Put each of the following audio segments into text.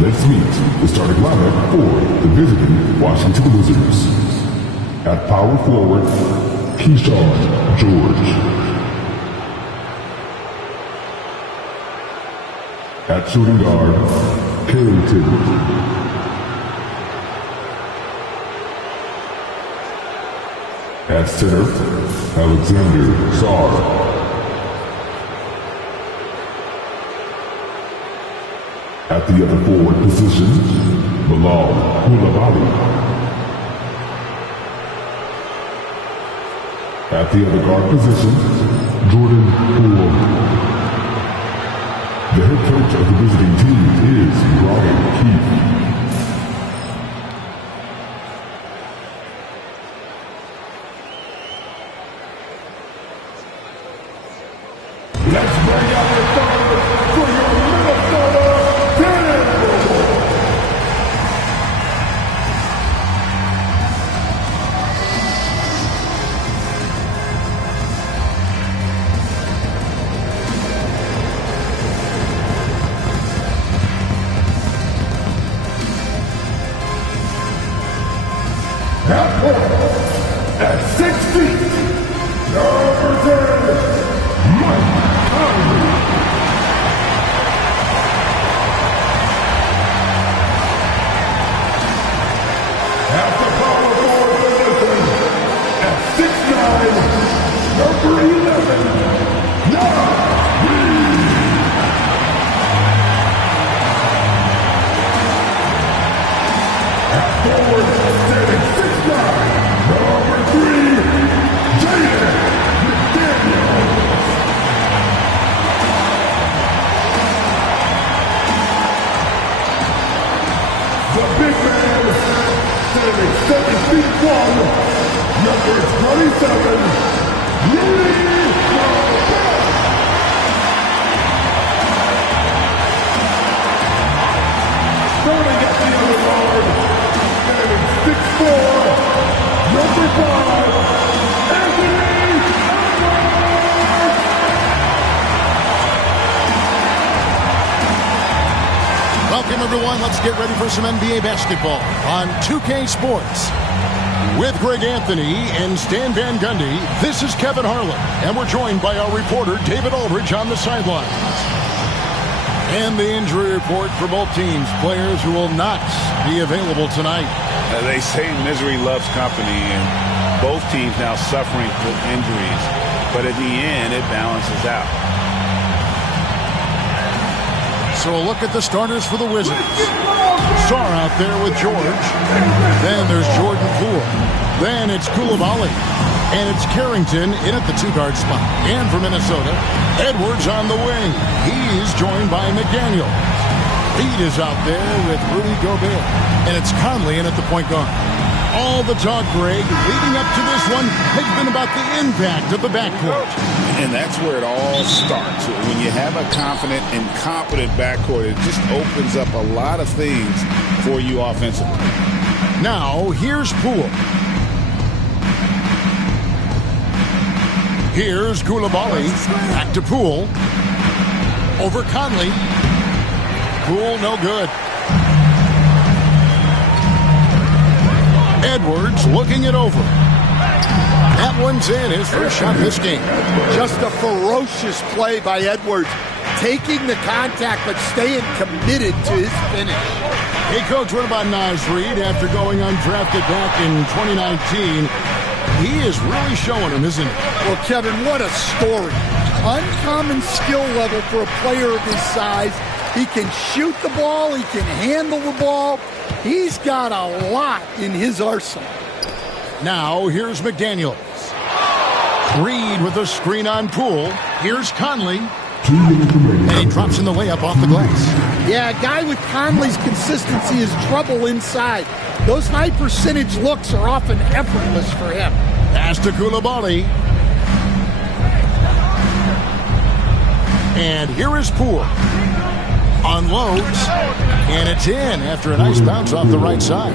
Let's meet the starting lineup for the visiting Washington Wizards. At power forward, Keyshawn George. At shooting guard, Carrington. At center, Alexander Sarr. At the other forward position, Bilal Koulibaly. At the other guard position, Jordan Poole. The head coach of the visiting team is Brian Keefe. Let's bring out the starters for your Minnesota Timberwolves. At point, at 6 feet, number 10, Mike Conley. At the power forward position, at 6'9", number 11, Nas Reed. At forward, standing 6'9", number 3, Jaden McDaniel. The big man, standing 7'1", number 27, Rudy Gobert. Starting at the other guard, standing 6'4", number 5, Anthony Edwards. Welcome, everyone. Let's get ready for some NBA basketball on 2K Sports. With Greg Anthony and Stan Van Gundy, this is Kevin Harlan, and we're joined by our reporter, David Aldridge, on the sidelines. And the injury report for both teams, players who will not be available tonight. They say misery loves company, and both teams now suffering with injuries. But at the end, it balances out. So a look at the starters for the Wizards. Sarr out there with George. Then there's Jordan Poole. Then it's Koulibaly. And it's Carrington in at the two-guard spot. And for Minnesota, Edwards on the wing. He's joined by McDaniel. Reed is out there with Rudy Gobert. And it's Conley in at the point guard. All the talk, Greg, leading up to this one has been about the impact of the backcourt. And that's where it all starts. When you have a confident and competent backcourt, it just opens up a lot of things for you offensively. Now, here's Poole. Here's Koulibaly. Back to Poole. Over Conley. Poole, no good. Edwards looking it over. That one's in, his first shot of this game. Just a ferocious play by Edwards. Taking the contact, but staying committed to his finish. Hey, Coach, what about Nas Reed after going undrafted back in 2019? He is really showing him, isn't he? Well, Kevin, what a story. Uncommon skill level for a player of his size. He can shoot the ball. He can handle the ball. He's got a lot in his arsenal. Now, here's McDaniels. Reed with a screen on Poole. Here's Conley. And he drops in the layup off the glass. Yeah, a guy with Conley's consistency is trouble inside. Those high percentage looks are often effortless for him. Pass to Koulibaly. And here is Poole. Unloads. And it's in after a nice bounce off the right side.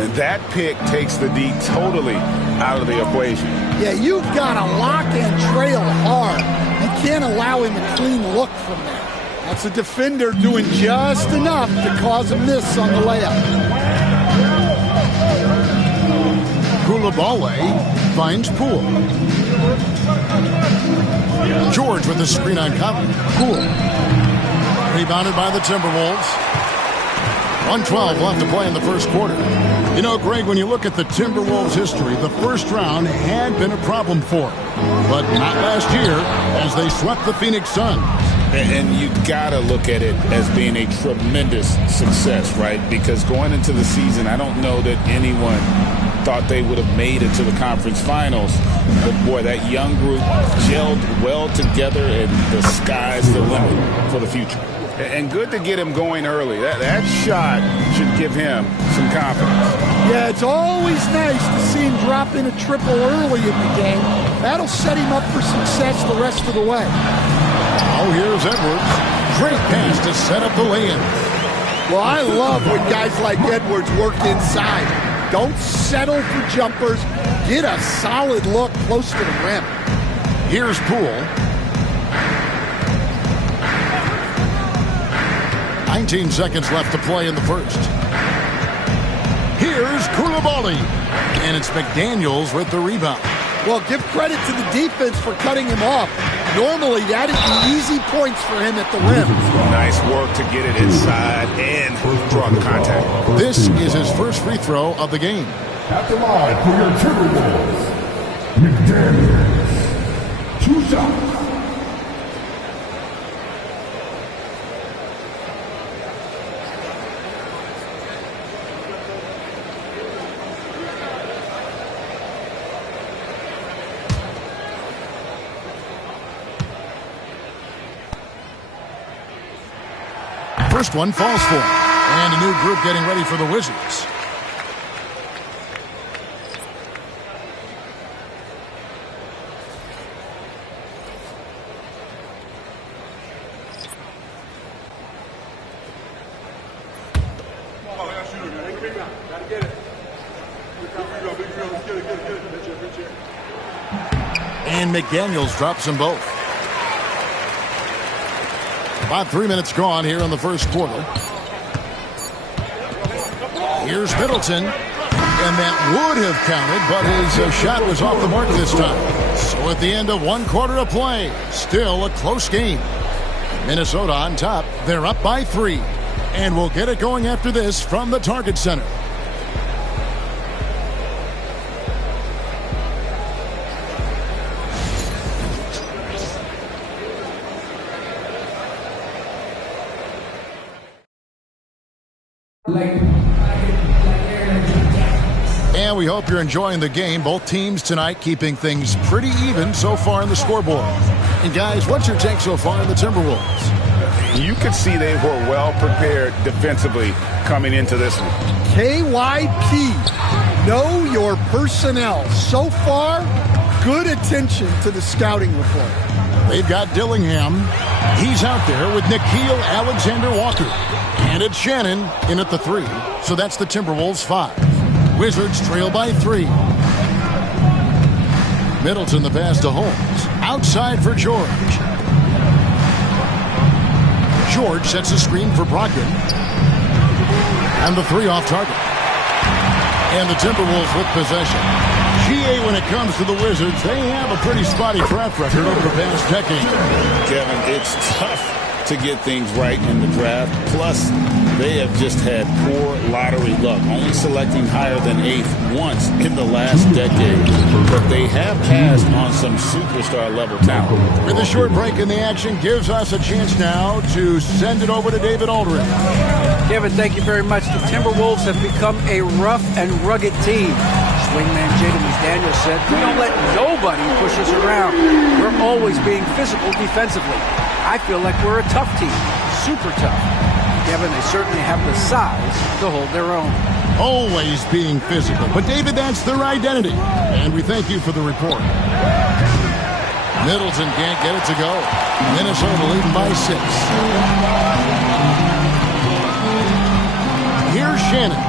And that pick takes the D totally out of the equation. Yeah, you've got to lock and trail hard. You can't allow him a clean look from there. That's a defender doing just enough to cause a miss on the layup. Coulibaly finds Poole. George with the screen on Conley. Poole. Rebounded by the Timberwolves. 1:12 left to play in the first quarter. You know, Greg, when you look at the Timberwolves' history, the first round had been a problem for them. But not last year, as they swept the Phoenix Suns. And you got to look at it as being a tremendous success, right? Because going into the season, I don't know that anyone thought they would have made it to the conference finals. But, boy, that young group gelled well together, and the sky's the limit for the future. And good to get him going early. That shot should give him some confidence. Yeah, it's always nice to see him drop in a triple early in the game. That'll set him up for success the rest of the way. Oh, here's Edwards. Great pass to set up the lay-in. Well, I love when guys like Edwards work inside. Don't settle for jumpers. Get a solid look close to the rim. Here's Poole. 19 seconds left to play in the first. Here's Coulibaly. And it's McDaniels with the rebound. Well, give credit to the defense for cutting him off. Normally, that'd be easy points for him at the rim. Nice work to get it inside and draw the contact. This is his first free throw of the game. At the line for your Timberwolves, McDaniels. 2 shots. First one falls for him. And a new group getting ready for the Wizards. And McDaniels drops them both. About 3 minutes gone here in the first quarter. Here's Middleton. And that would have counted, but his shot was off the mark this time. So at the end of 1 quarter of play, still a close game. Minnesota on top. They're up by 3. And we'll get it going after this from the Target Center. And we hope you're enjoying the game. Both teams tonight keeping things pretty even so far in the scoreboard. And guys, what's your take so far in the Timberwolves? You could see they were well prepared defensively coming into this one. KYP, know your personnel. So far, good attention to the scouting report. They've got Dillingham. He's out there with Nickeil Alexander-Walker. And it's Shannon in at the 3. So that's the Timberwolves 5. Wizards trail by 3. Middleton the pass to Holmes. Outside for George. George sets a screen for Brogdon. And the 3 off target. And the Timberwolves with possession. GA, when it comes to the Wizards, they have a pretty spotty track record over the past decade. Kevin, it's tough to get things right in the draft. Plus, they have just had poor lottery luck, only selecting higher than 8th once in the last decade. But they have passed on some superstar-level talent. With a short break in the action, gives us a chance now to send it over to David Aldridge. Kevin, thank you very much. The Timberwolves have become a rough and rugged team. Swingman Jaden McDaniels said, "We don't let nobody push us around. We're always being physical defensively. I feel like we're a tough team, super tough." Kevin, they certainly have the size to hold their own. Always being physical. But, David, that's their identity. And we thank you for the report. Middleton can't get it to go. Minnesota leading by 6. Here's Shannon.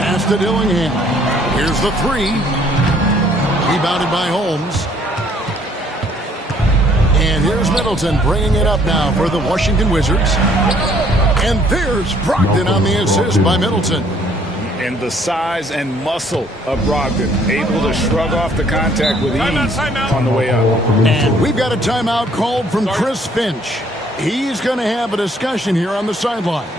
Pass to Dillingham. Here's the 3. Rebounded by Holmes. And here's Middleton bringing it up now for the Washington Wizards. And there's Brogdon on the assist by Middleton. And the size and muscle of Brogdon, able to shrug off the contact with ease on the way up. And we've got a timeout called from Chris Finch. He's going to have a discussion here on the sideline.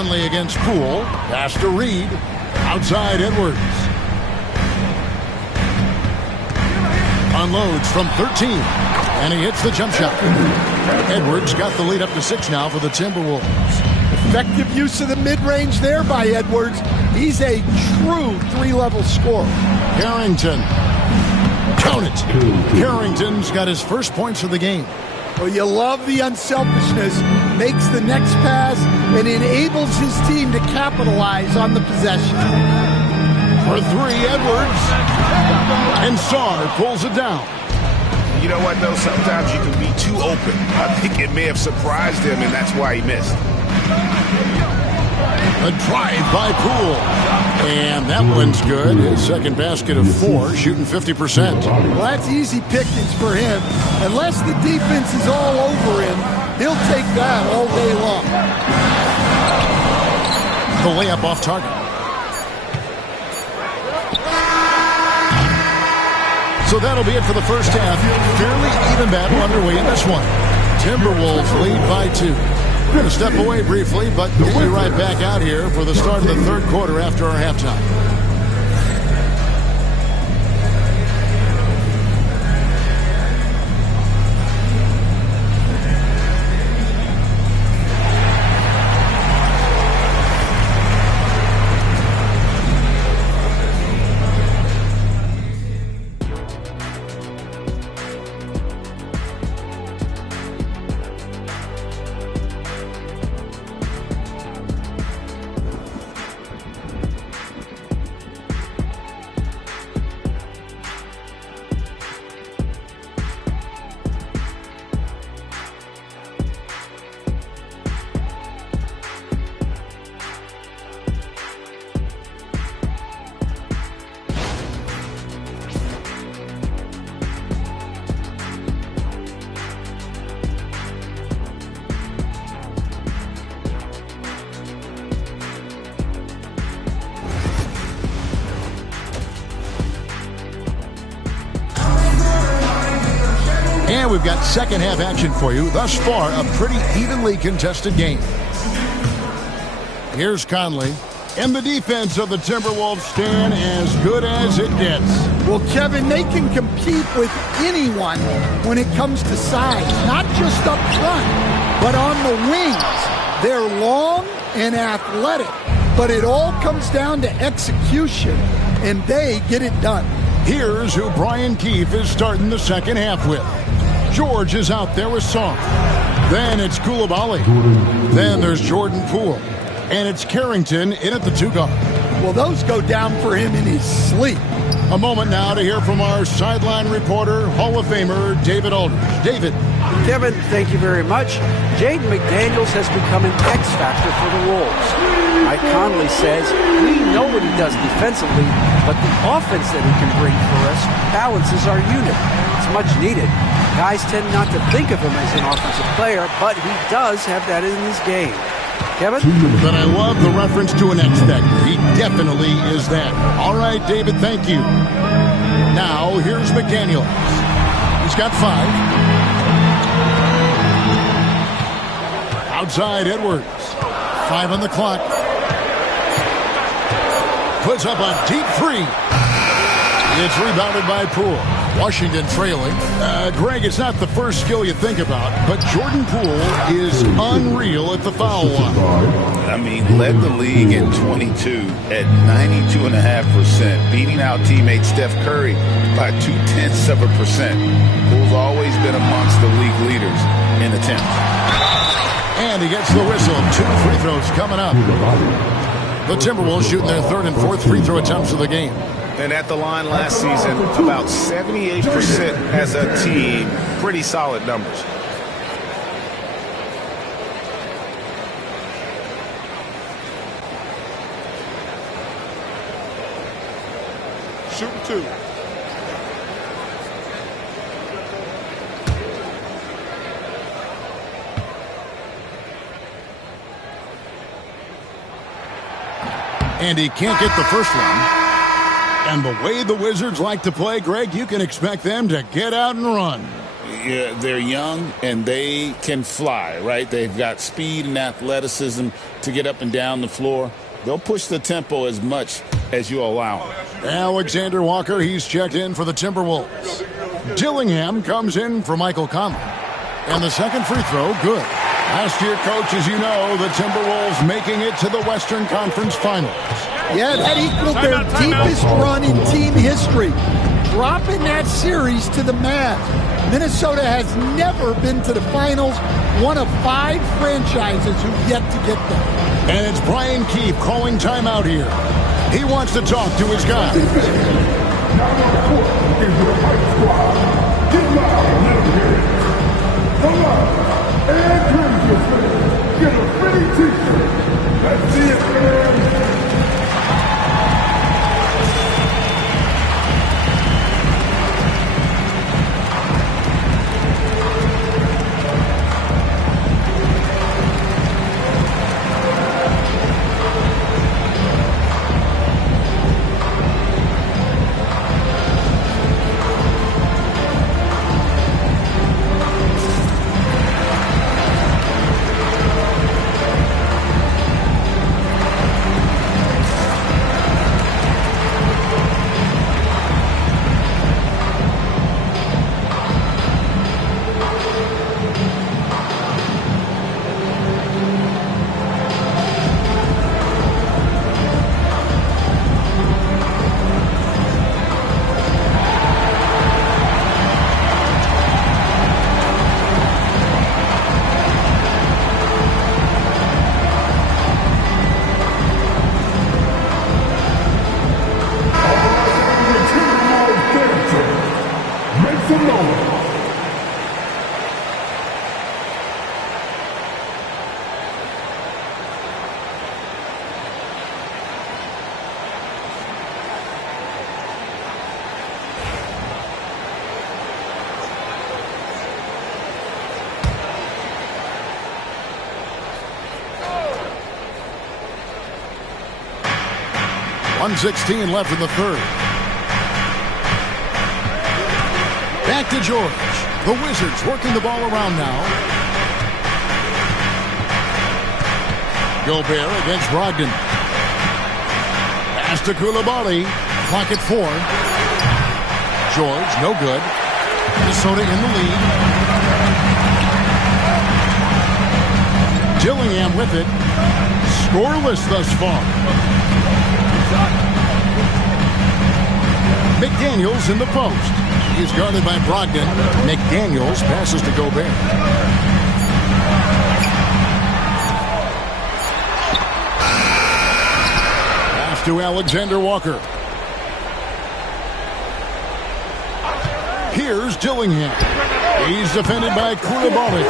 Conley against Poole. Pass to Reed. Outside Edwards. Unloads from 13. And he hits the jump shot. Edwards got the lead up to 6 now for the Timberwolves. Effective use of the mid-range there by Edwards. He's a true three-level scorer. Carrington. Count it. Carrington's got his first points of the game. Well, you love the unselfishness. Makes the next pass and enables his team to capitalize on the possession. For 3, Edwards. And Sarr pulls it down. You know what, though? Sometimes you can be too open. I think it may have surprised him, and that's why he missed. A drive by Poole. And that one's good. His second basket of 4, shooting 50%. Well, that's easy pickings for him. Unless the defense is all over him, he'll take that all day long. The layup off target. So that'll be it for the first half. Fairly even battle underway in this one. Timberwolves lead by 2. We're going to step away briefly, but we'll be right back out here for the start of the third quarter after our halftime. And we've got second half action for you. Thus far, a pretty evenly contested game. Here's Conley. And the defense of the Timberwolves stand as good as it gets. Well, Kevin, they can compete with anyone when it comes to size, not just up front. But on the wings, they're long and athletic. But it all comes down to execution, and they get it done. Here's who Brian Keefe is starting the second half with. George is out there with Song. Then it's Koulibaly. Then there's Jordan Poole. And it's Carrington in at the 2 guard. Well, those go down for him in his sleep. A moment now to hear from our sideline reporter, Hall of Famer David Aldridge. David. Kevin, thank you very much. Jaden McDaniels has become an X factor for the Wolves. Mike Conley says, we know what he does defensively, but the offense that he can bring for us balances our unit. It's much needed. Guys tend not to think of him as an offensive player, but he does have that in his game. Kevin? But I love the reference to an X factor. He definitely is that. All right, David, thank you. Now, here's McDaniels. He's got 5. Outside Edwards. 5 on the clock. Puts up a deep 3. It's rebounded by Poole. Washington trailing. Greg, it's not the first skill you think about, but Jordan Poole is unreal at the foul line. I mean, led the league in 22 at 92.5%, beating out teammate Steph Curry by 0.2%. Poole's always been amongst the league leaders in attempts. And he gets the whistle. 2 free throws coming up. The Timberwolves shooting their 3rd and 4th free throw attempts of the game. And at the line last season, about 78% as a team. Pretty solid numbers. Shooting 2. And he can't get the first one. And the way the Wizards like to play, Greg, you can expect them to get out and run. Yeah, they're young and they can fly, right? They've got speed and athleticism to get up and down the floor. They'll push the tempo as much as you allow them. Alexander Walker, he's checked in for the Timberwolves. Dillingham comes in for Michael Conley. And the second free throw, good. Last year, Coach, as you know, the Timberwolves making it to the Western Conference Finals. Yeah, that equaled their deepest run in team history, dropping that series to the Mavs. Minnesota has never been to the finals, one of 5 franchises who've yet to get there. And it's Brian Keefe calling timeout here. He wants to talk to his guys. Now report is your fight squad. Get loud and let them hear it. Come on, and turn your fans. Get a pretty t-shirt. Let's see it, fans. .116 left in the 3rd. Back to George. The Wizards working the ball around now. Gobert against Brogdon. Pass to Koulibaly. Clock at 4. George, no good. Minnesota in the lead. Brogdon with it. Scoreless thus far. McDaniels in the post. He's guarded by Brogdon. McDaniels passes to Gobert. Pass to Alexander Walker. Here's Dillingham. He's defended by Koulibaly.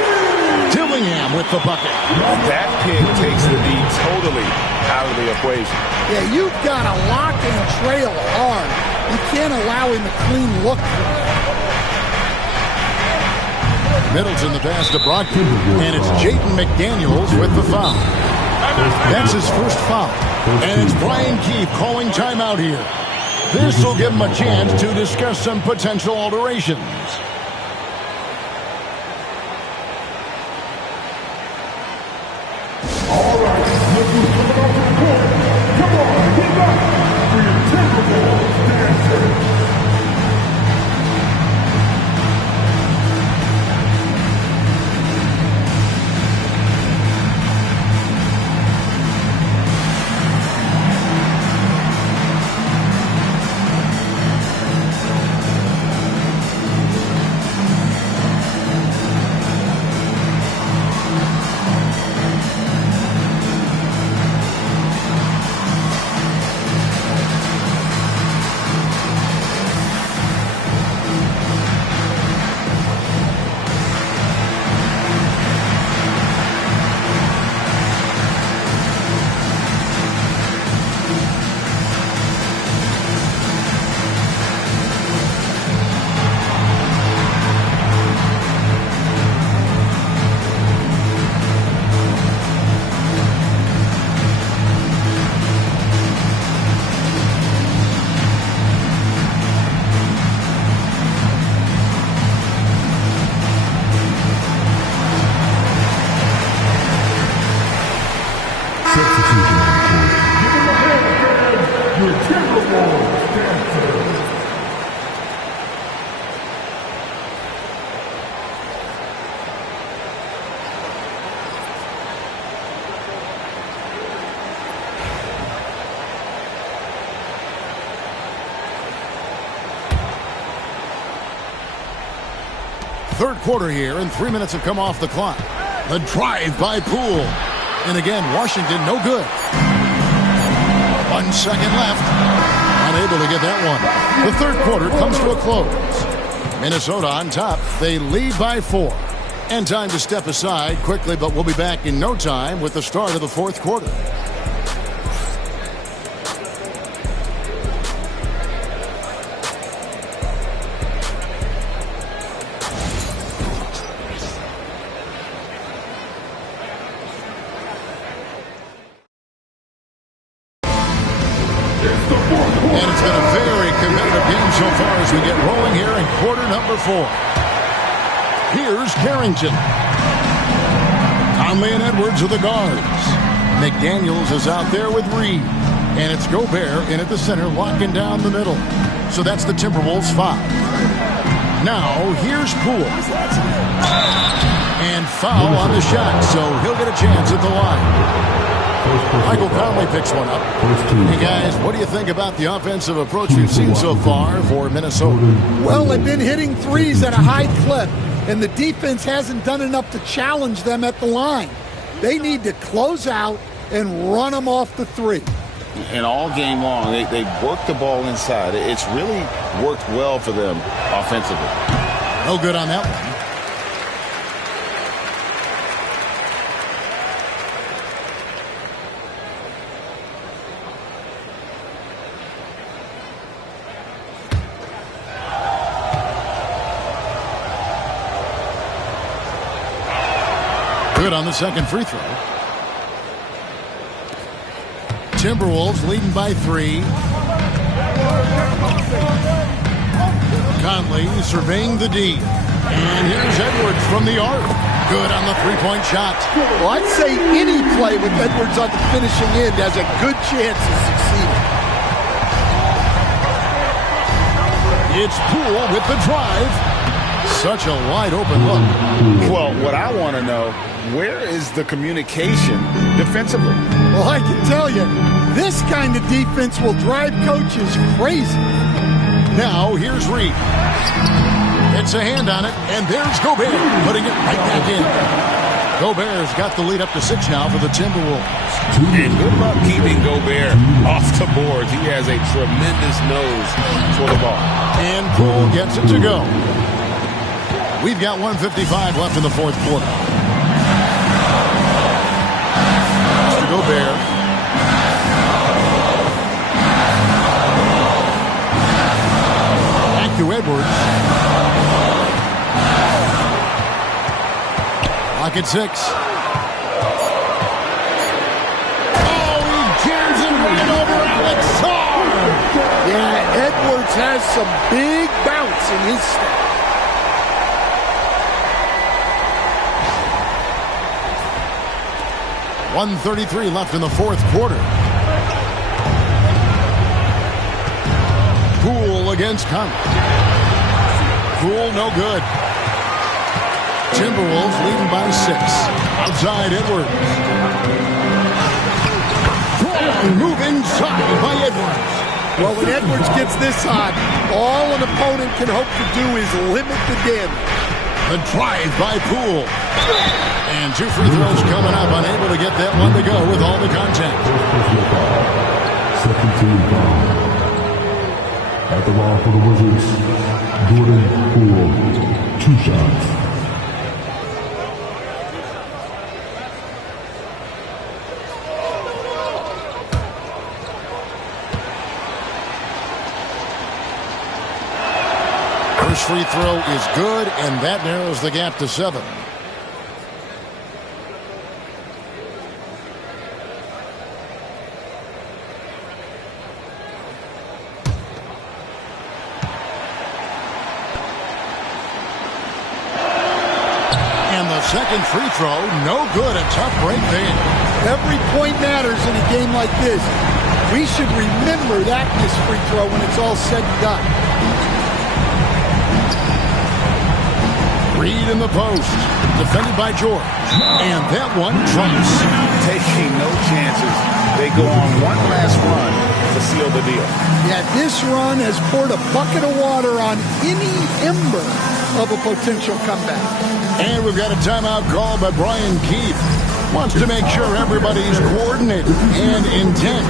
Dillingham with the bucket. That pick takes the D totally out of the equation. Yeah, you've got to lock and trail hard. You can't allow him a clean look. Middleton the pass to Brogdon. And it's Jaden McDaniels with the foul. That's his first foul. And it's Brian Keefe calling timeout here. This will give him a chance to discuss some potential alterations. All right, look who's coming off the court. Come on, get back for your Timberwolves dancers. Third quarter here, and 3 minutes have come off the clock. The drive by Poole. And again, Washington no good. 1 second left. Unable to get that one. The third quarter comes to a close. Minnesota on top. They lead by 4. And time to step aside quickly, but we'll be back in no time with the start of the fourth quarter. And it's been a very competitive game so far as we get rolling here in quarter number 4. Here's Carrington. Conley and Edwards are the guards. McDaniels is out there with Reed. And it's Gobert in at the center, locking down the middle. So that's the Timberwolves 5. Now, here's Poole. And foul on the shot, so he'll get a chance at the line. Michael Conley picks one up. Hey guys, what do you think about the offensive approach we've seen so far for Minnesota? Well, they've been hitting threes at a high clip, and the defense hasn't done enough to challenge them at the line. They need to close out and run them off the three. And all game long, they work the ball inside. It's really worked well for them offensively. No good on that one. Good on the second free throw. Timberwolves leading by 3. Conley surveying the D. And here's Edwards from the arc. Good on the three-point shot. Well, I'd say any play with Edwards on the finishing end has a good chance of succeeding. It's Poole with the drive. Such a wide open look. Well, what I want to know, where is the communication defensively? Well, I can tell you, this kind of defense will drive coaches crazy. Now, here's Reed. It's a hand on it, and there's Gobert, putting it right back in. Gobert's got the lead up to 6 now for the Timberwolves. And good luck keeping Gobert off the boards. He has a tremendous nose for the ball. And Poole gets it to go. We've got 1:55 left in the fourth quarter. To Gobert. Back to Edwards. Lock at 6. Oh, he jams it right over Alex Sarr. Yeah, Edwards has some big bounce in his step. .133 left in the fourth quarter. Poole against Conley. Poole no good. Timberwolves leading by 6. Outside Edwards. Move inside by Edwards. Well, when Edwards gets this hot, all an opponent can hope to do is limit the damage. The drive by Poole. And 2 free throws coming up, unable to get that one to go with all the contact. Second team foul. At the line for the Wizards, Jordan Poole, 2 shots. First free throw is good, and that narrows the gap to 7. Second free throw, no good. A tough break there. Every point matters in a game like this. We should remember that in this free throw when it's all said and done. Reed in the post, defended by George. And that one trumps. Taking no chances. They go on one last run to seal the deal. Yeah, this run has poured a bucket of water on any ember of a potential comeback. And we've got a timeout called by Brian Keefe. Wants to make sure everybody's coordinated and intent.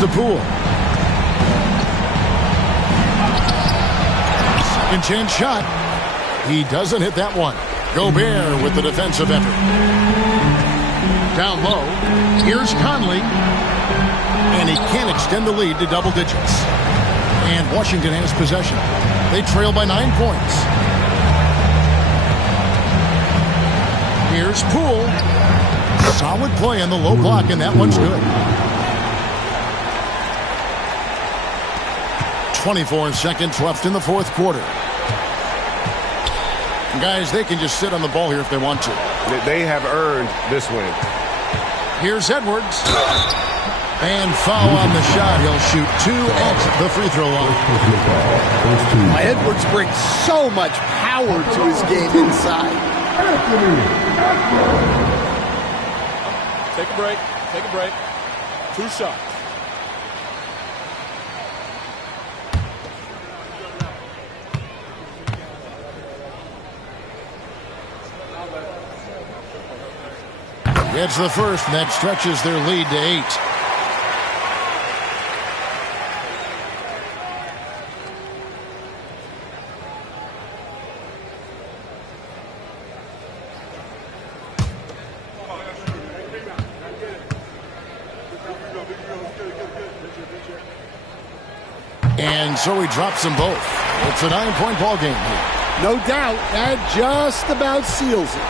To Poole. Second chance shot. He doesn't hit that one. Gobert with the defensive effort. Down low. Here's Conley. And he can't extend the lead to double digits. And Washington has possession. They trail by 9 points. Here's Poole. Solid play in the low block, and that one's good. 24 seconds left in the fourth quarter. Guys, they can just sit on the ball here if they want to. They have earned this win. Here's Edwards. And foul on the shot. He'll shoot 2 at the free throw line. Edwards brings so much power to his game inside. Take a break. Take a break. 2 shots. Gets the first, and that stretches their lead to 8. And so he drops them both. It's a 9-point ball game here. No doubt, that just about seals it.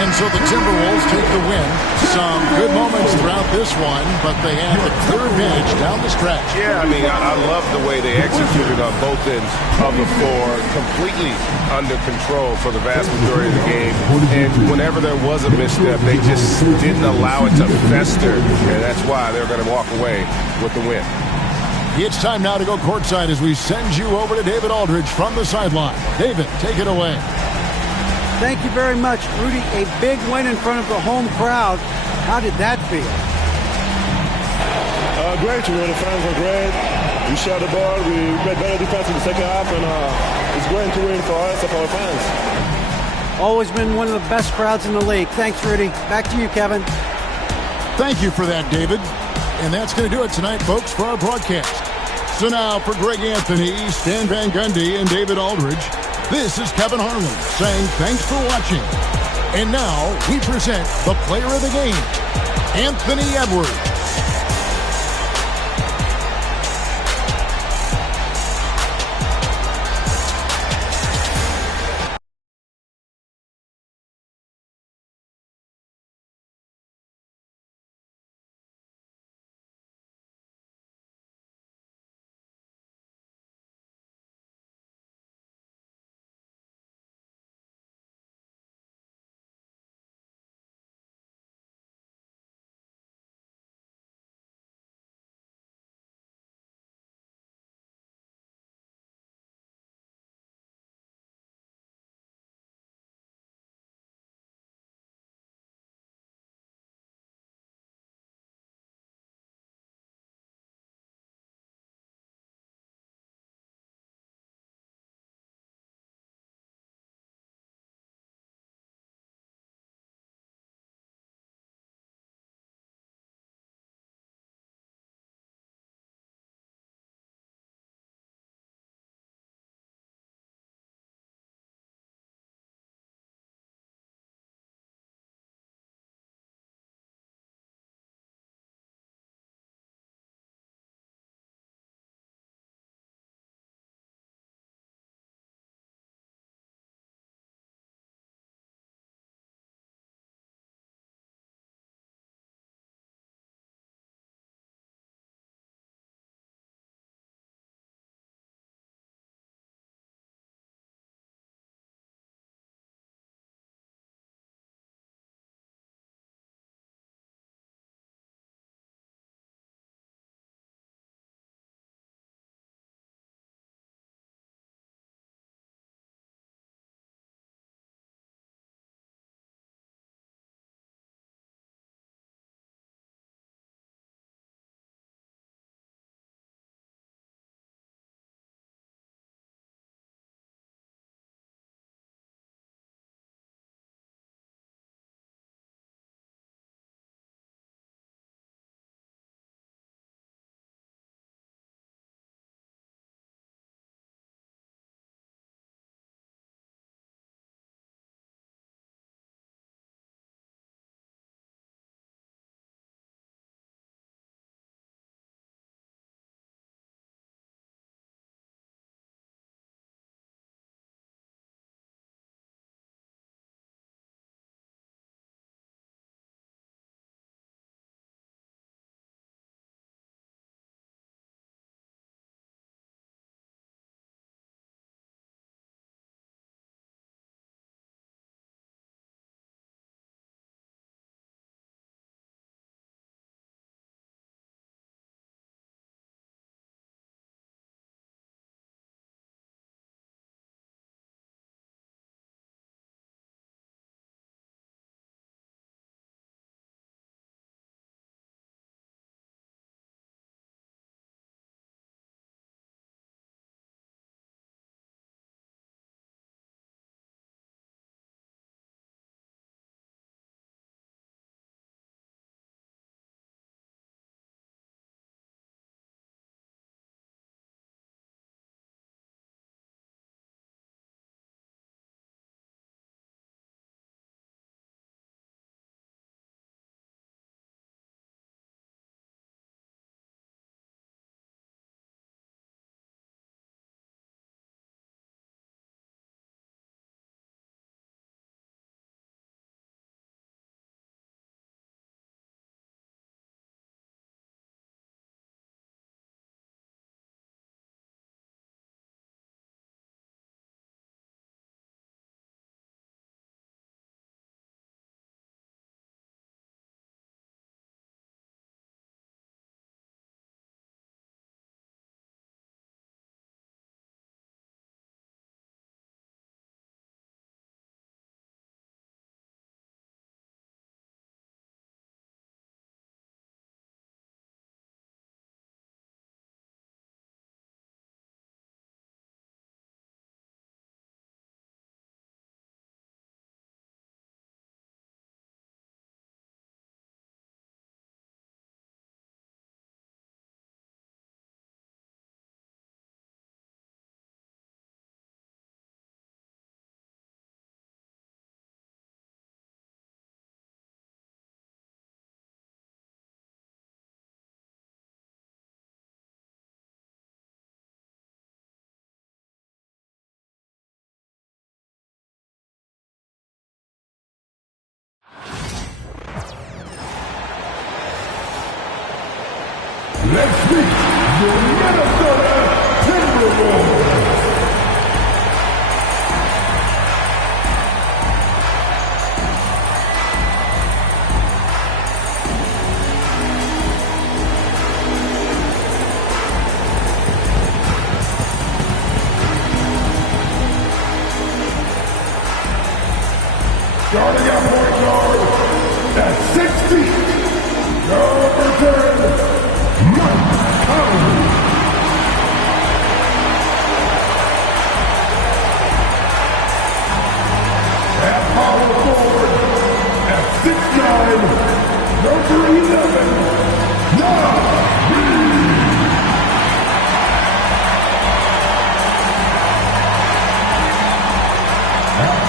And so the Timberwolves take the win. Some good moments throughout this one, but they have the clear advantage down the stretch. Yeah, I mean, I love the way they executed on both ends of the floor, completely under control for the vast majority of the game. And whenever there was a misstep, they just didn't allow it to fester, and that's why they're going to walk away with the win. It's time now to go courtside as we send you over to David Aldridge from the sideline. David, take it away. Thank you very much, Rudy. A big win in front of the home crowd. How did that feel? Great. The fans were great. We shot the ball. We played better defense in the second half, and it's great to win for us and for our fans. Always been one of the best crowds in the league. Thanks, Rudy. Back to you, Kevin. Thank you for that, David. And that's going to do it tonight, folks, for our broadcast. So now for Greg Anthony, Stan Van Gundy, and David Aldridge, this is Kevin Harlan saying thanks for watching. And now we present the player of the game, Anthony Edwards. Starting at point guard at 6 feet, number 10, Mike Conley. At power forward at 6'9", number 11,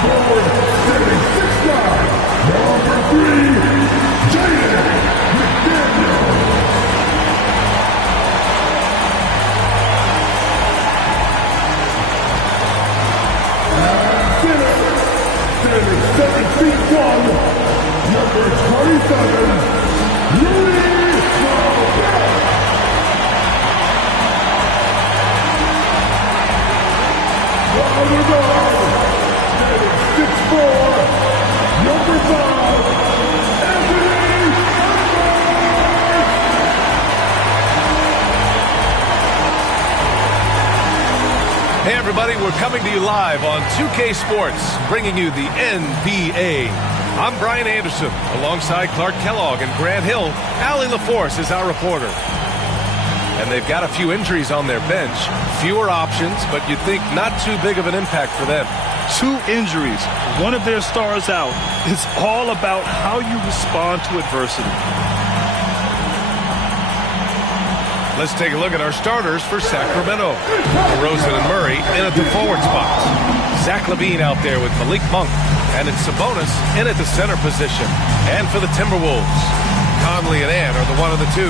forward, standing 6'9", number 3, Jaden McDaniel. At center, standing 7 feet 1, number 27, Rudy Gobert. Other guard, 6'4", number 5, Anthony Edwards. Hey everybody, we're coming to you live on 2K Sports, bringing you the NBA. I'm Brian Anderson, alongside Clark Kellogg and Grant Hill. Allie LaForce is our reporter. And they've got a few injuries on their bench. Fewer options, but you'd think not too big of an impact for them. 2 injuries, one of their stars out. It's all about how you respond to adversity. Let's take a look at our starters for Sacramento. DeRozan and Murray in at the forward spots. Zach LaVine out there with Malik Monk. And it's Sabonis in at the center position. And for the Timberwolves, Conley and Ant are the 1 of the 2.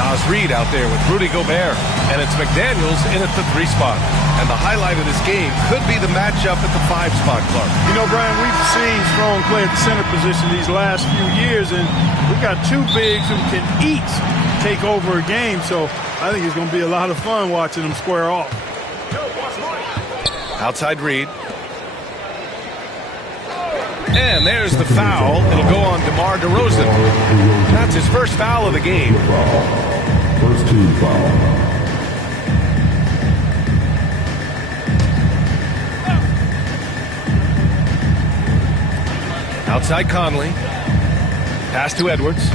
Naz Reid out there with Rudy Gobert. And it's McDaniels in at the 3 spot. And the highlight of this game could be the matchup at the 5 spot, Clark. You know, Brian, we've seen Strong play at the center position these last few years, and we've got 2 bigs who can each take over a game, so I think it's going to be a lot of fun watching them square off. Outside Reid. And there's the foul. It'll go on DeMar DeRozan. That's his first foul of the game. First team foul. Outside Conley. Pass to Edwards.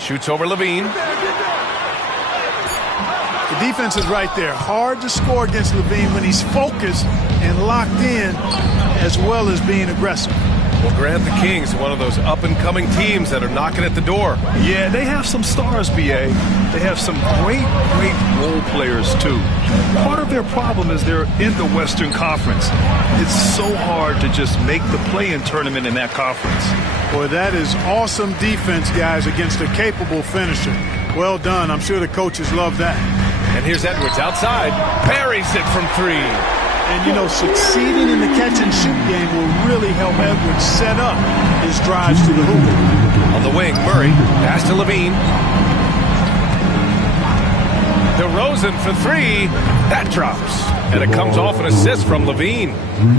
Shoots over LaVine. The defense is right there. Hard to score against LaVine when he's focused and locked in, as well as being aggressive. Well, Grant, the Kings are one of those up-and-coming teams that are knocking at the door. Yeah, they have some stars, B.A. They have some great role players, too. Part of their problem is they're in the Western Conference. It's so hard to just make the play-in tournament in that conference. Boy, that is awesome defense, guys, against a capable finisher. Well done. I'm sure the coaches love that. And here's Edwards outside. Buries it from 3. And, you know, succeeding in the catch-and-shoot game will really help Edwards set up his drives to the hoop. On the wing, Murray. Pass to LaVine. DeRozan for 3. That drops. And it comes off an assist from LaVine.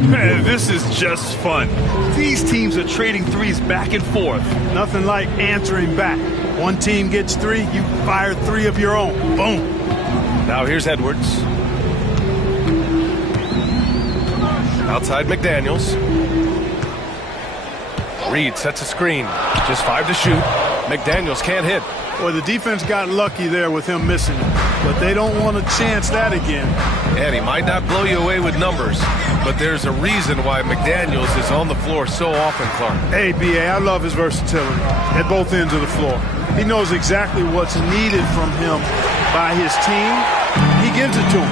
Man, this is just fun. These teams are trading threes back and forth. Nothing like answering back. One team gets 3, you fire 3 of your own. Boom. Now here's Edwards. Outside McDaniels. Reid sets a screen. Just 5 to shoot. McDaniels can't hit. Boy, the defense got lucky there with him missing it, but they don't want to chance that again. And he might not blow you away with numbers, but there's a reason why McDaniels is on the floor so often, Clark. Hey, B.A., I love his versatility at both ends of the floor. He knows exactly what's needed from him by his team. He gives it to him.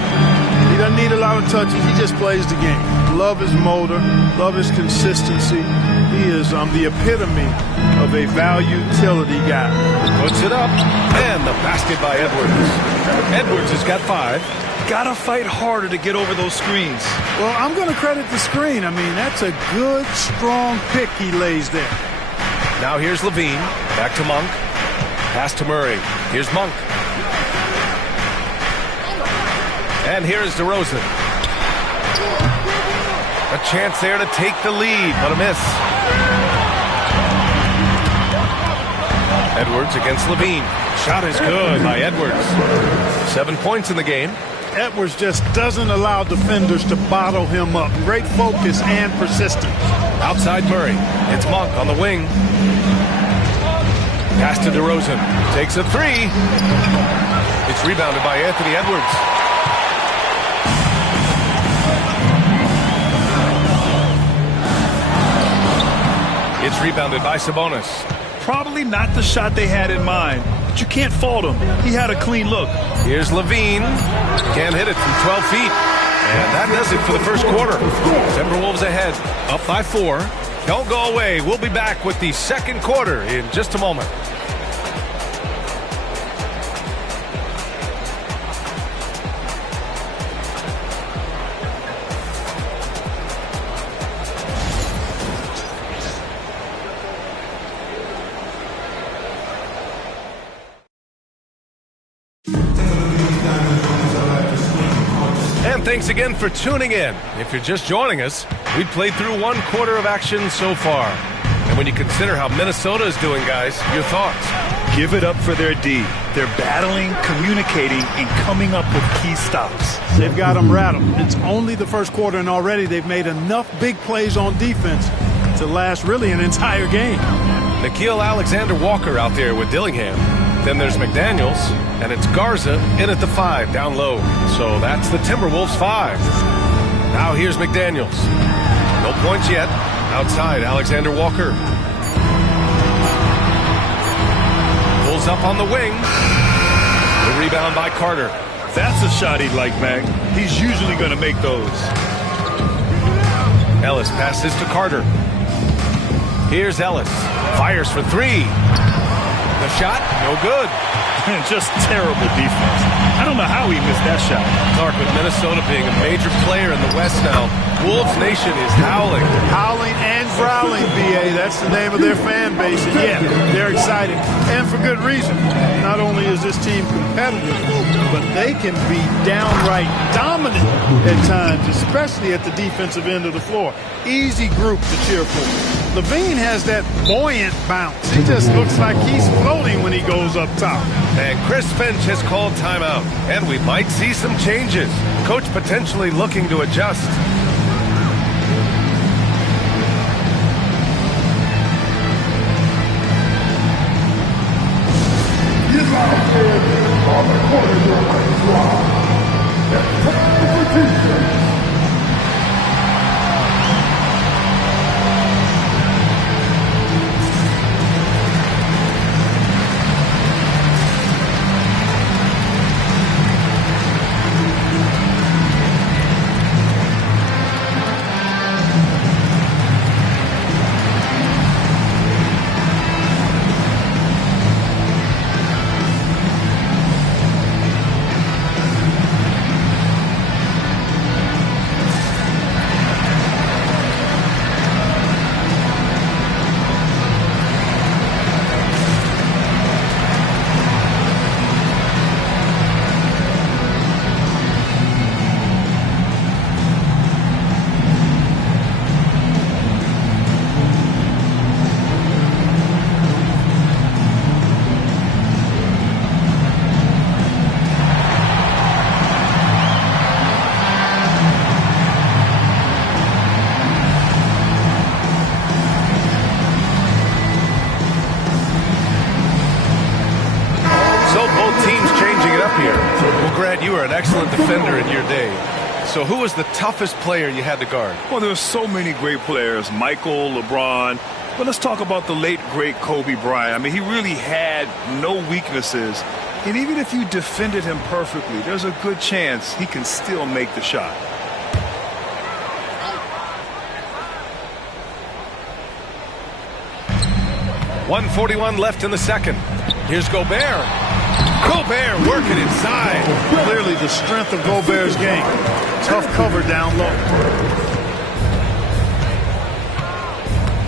He doesn't need a lot of touches. He just plays the game. Love his motor. Love his consistency. He is the epitome of a value-utility guy. Puts it up. And the basket by Edwards. Edwards has got 5. Gotta fight harder to get over those screens. Well, I'm going to credit the screen. I mean, that's a good, strong pick he lays there. Now here's LaVine. Back to Monk. Pass to Murray. Here's Monk. And here's DeRozan. A chance there to take the lead, but a miss. Edwards against LaVine. Shot is good by Edwards. 7 points in the game. Edwards just doesn't allow defenders to bottle him up. Great focus and persistence. Outside Murray. It's Monk on the wing. Pass to DeRozan. Takes a three. It's rebounded by Anthony Edwards. It's rebounded by Sabonis. Probably not the shot they had in mind, but you can't fault him. He had a clean look. Here's Levine. Can't hit it from 12 feet. And that does it for the first quarter. Timberwolves ahead, up by 4. Don't go away. We'll be back with the second quarter in just a moment. Thanks again for tuning in. If you're just joining us, we played through one quarter of action so far. And when you consider how Minnesota is doing, guys, your thoughts? Give it up for their D. They're battling, communicating, and coming up with key stops. They've got them rattled. It's only the first quarter, and already they've made enough big plays on defense to last really an entire game. Nickeil Alexander-Walker out there with Dillingham. Then there's McDaniels, and it's Garza in at the 5 down low. So that's the Timberwolves 5. Now here's McDaniels. No points yet. Outside, Alexander-Walker. Pulls up on the wing. The rebound by Carter. That's a shot he'd like, Mac. He's usually going to make those. Ellis passes to Carter. Here's Ellis. Fires for 3. The shot, no good. Just terrible defense. I don't know how he missed that shot. Clark, with Minnesota being a major player in the West now, Wolves Nation is howling. Howling and growling, B.A. That's the name of their fan base. And yeah, they're excited. And for good reason. Not only is this team competitive, but they can be downright dominant at times, especially at the defensive end of the floor. Easy group to cheer for. Levine has that buoyant bounce. He just looks like he's floating when he goes up top. And Chris Finch has called timeout. And we might see some changes. Coach potentially looking to adjust. He's out there on the corner of your right squad. That's time for defense. You were an excellent defender in your day. So who was the toughest player you had to guard? Well, there were so many great players. Michael, LeBron. But let's talk about the late, great Kobe Bryant. I mean, he really had no weaknesses. And even if you defended him perfectly, there's a good chance he can still make the shot. .141 left in the second. Here's Gobert. Gobert working inside. Clearly the strength of Gobert's game. Tough cover down low.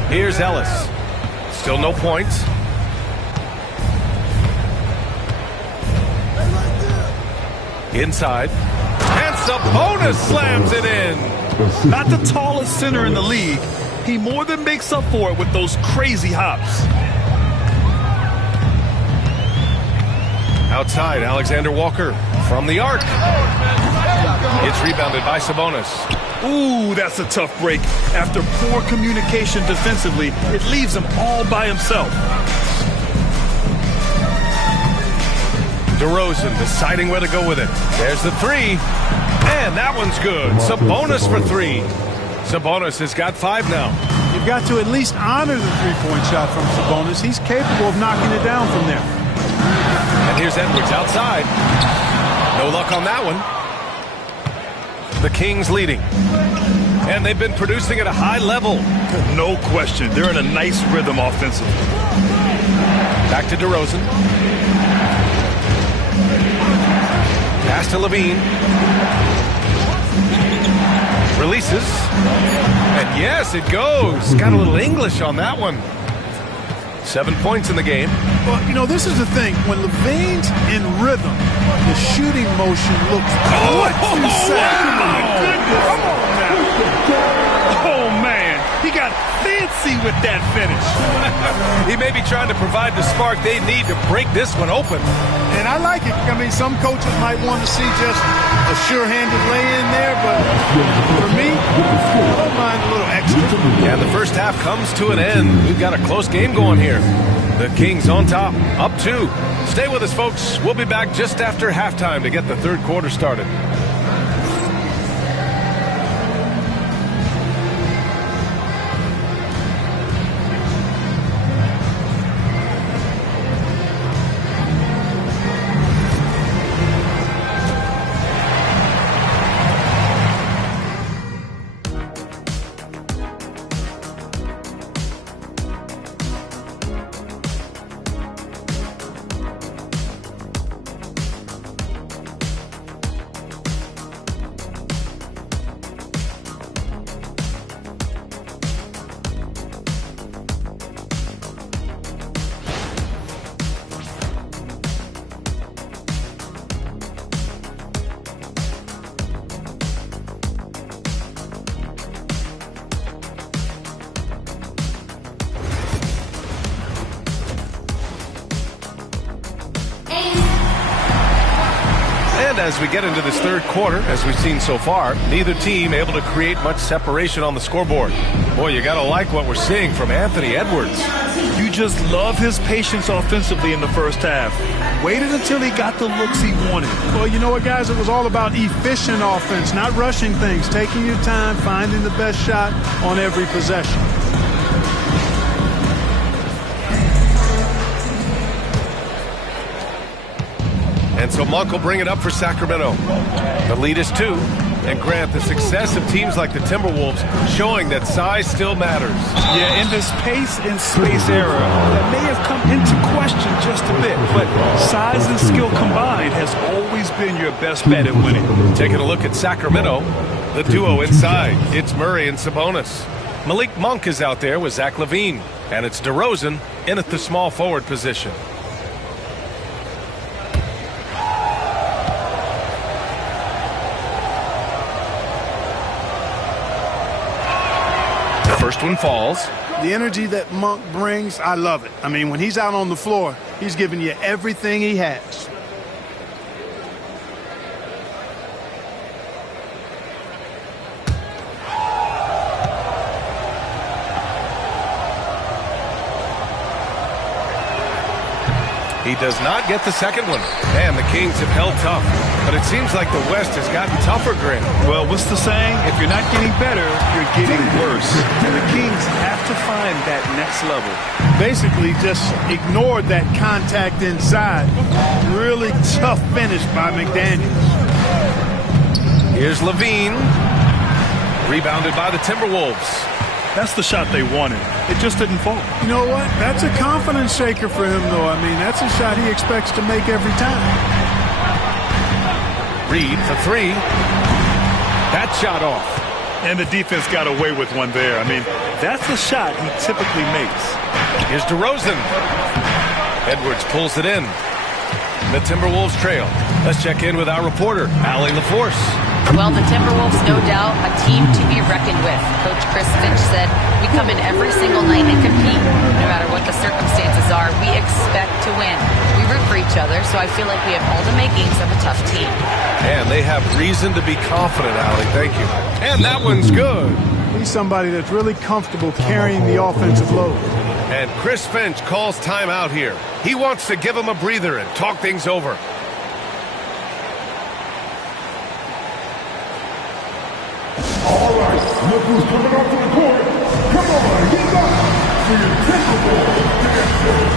Here's Ellis. Still no points. Inside. And Sabonis slams it in. Not the tallest center in the league. He more than makes up for it with those crazy hops. Outside, Alexander Walker from the arc. It's rebounded by Sabonis. Ooh, that's a tough break. After poor communication defensively, it leaves him all by himself. DeRozan deciding where to go with it. There's the three. And that one's good. Sabonis for three. Sabonis has got 5 now. You've got to at least honor the three-point shot from Sabonis. He's capable of knocking it down from there. And here's Edwards outside. No luck on that one. The Kings leading. And they've been producing at a high level. No question. They're in a nice rhythm offensively. Back to DeRozan. Pass to Levine. Releases. And yes, it goes. Got a little English on that one. 7 points in the game. Well, you know, this is the thing. When Levine's in rhythm, the shooting motion looks what you say. My goodness. Come on now. Oh, man. He got fancy with that finish. He may be trying to provide the spark they need to break this one open. And I like it. I mean, some coaches might want to see just a sure-handed lay-in there, but for me, I don't mind a little extra. Yeah, the first half comes to an end. We've got a close game going here. The Kings on top, up 2. Stay with us, folks. We'll be back just after halftime to get the third quarter started. As we get into this third quarter, as we've seen so far, neither team able to create much separation on the scoreboard. Boy, you got to like what we're seeing from Anthony Edwards. You just love his patience offensively in the first half. Waited until he got the looks he wanted. Well, you know what, guys? It was all about efficient offense, not rushing things, taking your time, finding the best shot on every possession. And so Monk will bring it up for Sacramento. The lead is 2. And Grant, the success of teams like the Timberwolves showing that size still matters. Yeah, in this pace and space era, that may have come into question just a bit, but size and skill combined has always been your best bet at winning. Taking a look at Sacramento, the duo inside. It's Murray and Sabonis. Malik Monk is out there with Zach LaVine. And it's DeRozan in at the small forward position. First one falls. The energy that Monk brings, I love it. I mean, when he's out on the floor, he's giving you everything he has. He does not get the second one. Man, the Kings have held tough. But it seems like the West has gotten tougher, Grant. Well, what's the saying? If you're not getting better, you're getting worse. And the Kings have to find that next level. Basically just ignored that contact inside. Really tough finish by McDaniels. Here's LaVine. Rebounded by the Timberwolves. That's the shot they wanted. It just didn't fall. You know what? That's a confidence shaker for him, though. I mean, that's a shot he expects to make every time. Reed for 3. That shot off. And the defense got away with one there. I mean, that's the shot he typically makes. Here's DeRozan. Edwards pulls it in. The Timberwolves trail. Let's check in with our reporter, Allie LaForce. Well, the Timberwolves, no doubt, a team to be reckoned with. Coach Chris Finch said, we come in every single night and compete. No matter what the circumstances are, we expect to win. We root for each other, so I feel like we have all the makings of a tough team. And they have reason to be confident, Allie. Thank you. And that one's good. He's somebody that's really comfortable carrying the offensive load. And Chris Finch calls timeout here. He wants to give him a breather and talk things over. All right, look who's coming onto the court. Come on, get back for your Timberwolves dancing.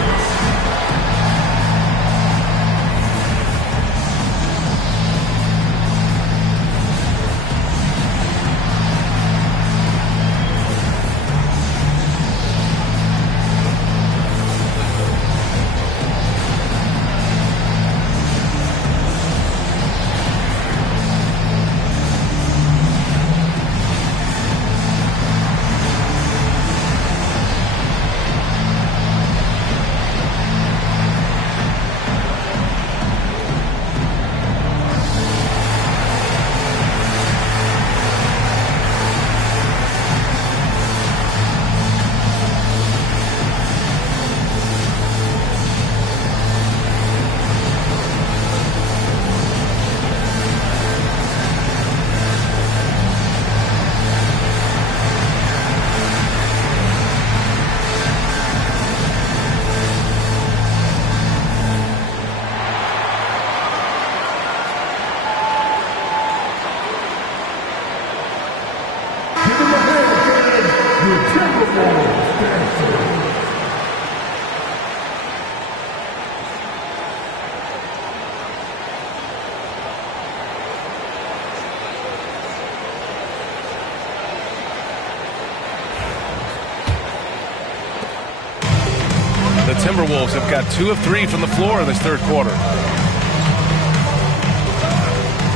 The Timberwolves have got 2 of 3 from the floor in this third quarter.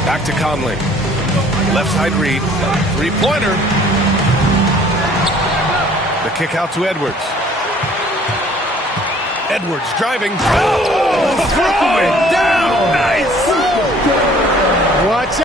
Back to Conley. Left side read. Three-pointer. The kick out to Edwards. Edwards driving. Oh, throw it down. Nice. Watch